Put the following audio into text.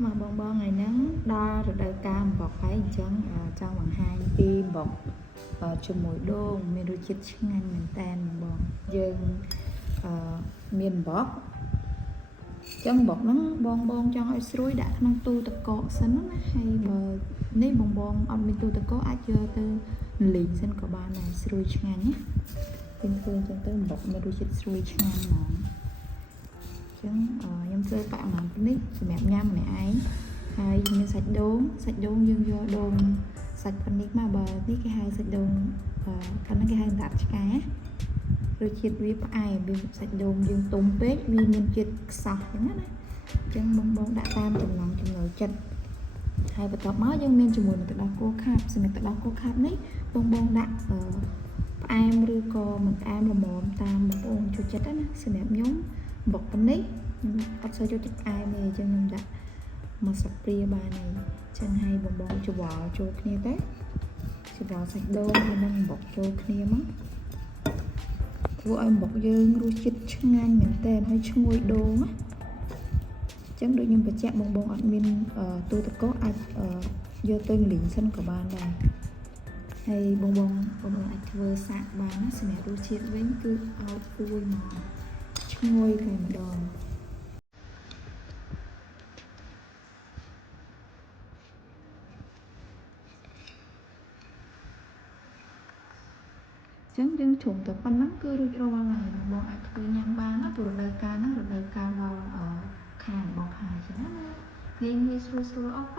mà bong ngày nắng đo rồi đời cam bọc phải chẳng trong bằng hai pi bọc cho mỗi đô mình đôi chít ngang mình tan bong dương miền bọc chân bọc nắng bong cho hơi suối đã năng tu tập cọ sẵn hay bờ nếu bong ông mình tu tập cọ ai chưa từ liền xin có ba này suối ngang nhé bình thường cho tới bọc mình đôi chít suối ngang mỏng chẳng em chơi bạn làm cái nick mẹ nhâm này ấy hai mình sạch đốn dương vô đồn sạch phần nick mà bờ tí cái hai sạch đồn phần cái hai đặt cái rồi chiết với ai bị sạch đồn dương tùng pết vì mình chiết sạch chẳng hết chân bong đã tam từng lòng từng người chân hai vật tập máu dương men chùm mình tự đọc cô khap xin mình tự đọc cô khap đấy bong đặt em rư co mình em là một tam một ôn cho chết đó xin đẹp nhóm bọc bên đấy ấp sơ cho chết ai này cho nên đã mà sập ria ba này chân hay bong cho bò cho kia tết cho bò sạch đô thì nâng bọc cho kia mất vô em bọc dương rồi chết chân anh mình tên hay chung ngôi đô á chẳng được nhưng phải chạm bong admin tôi tập có ai vô tên liền sân của ban này hay bong ai vừa sạc ba nó sẽ mẹ đôi chết với cứ ao vui mà chung ngôi cái mà đòn chẳng dân trùng tập văn lắm cứ được đâu bao ngày bọn ai cứ nhang ba nó rồi đời ca vào ở khang bọn hai chứ nó game đi xua xua ốc